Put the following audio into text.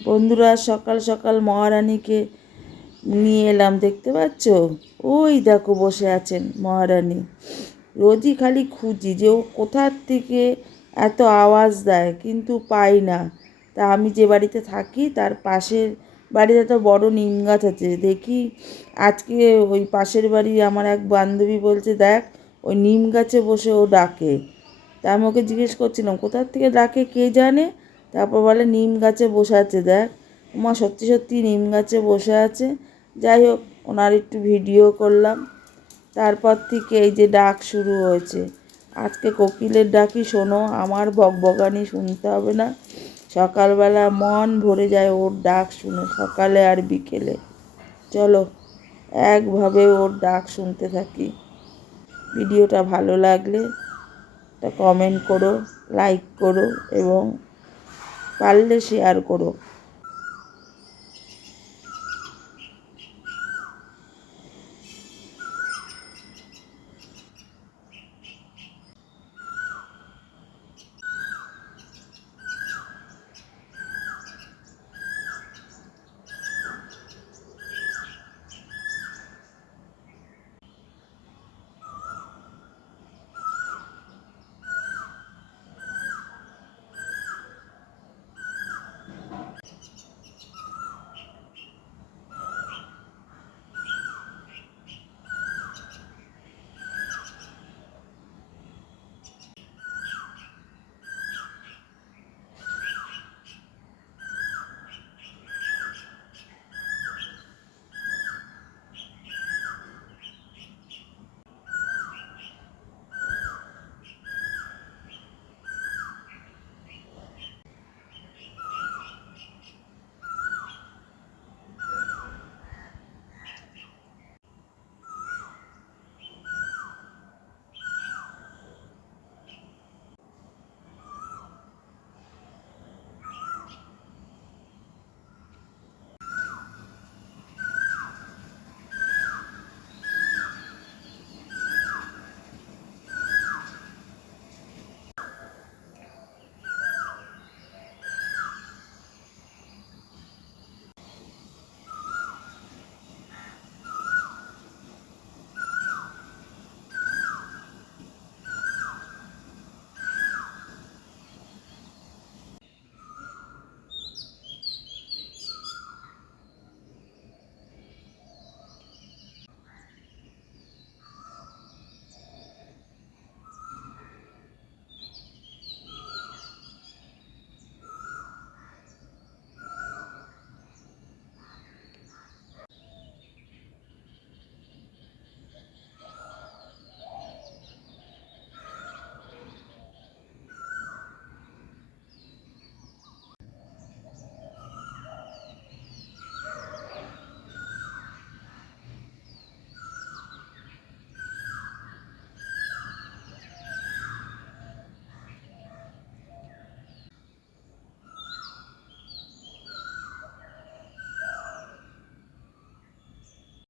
বন্ধুরা, সকাল সকাল মহারানীকে নিয়ে এলাম, দেখতে পাচ্ছ? ওই দেখো বসে আছেন মহারানী। রোজই খালি খুঁজি যে ও কোথার থেকে এত আওয়াজ দেয়, কিন্তু পাই না। তা আমি যে বাড়িতে থাকি তার পাশের বাড়িতে তো বড় নিম গাছ আছে, দেখি আজকে ওই পাশের বাড়ি আমার এক বান্ধবী বলছে, দেখ ওই নিম গাছে বসে ও ডাকে। তা আমি ওকে জিজ্ঞেস করছিলাম কোথার থেকে ডাকে কে জানে। তারপর বলে নিম গাছে বসে আছে, দেখ। মা সত্যি সত্যি নিম গাছে বসে আছে। যাই হোক, ওনার একটু ভিডিও করলাম। তারপর থেকে এই যে ডাক শুরু হয়েছে। আজকে কোকিলের ডাকি শোনো, আমার বকবকানি শুনতে হবে না। সকালবেলা মন ভরে যায় ওর ডাক শুনে, সকালে আর বিকেলে। চলো একভাবে ওর ডাক শুনতে থাকি। ভিডিওটা ভালো লাগলে একটা কমেন্ট করো, লাইক করো এবং পারলে শেয়ার করো।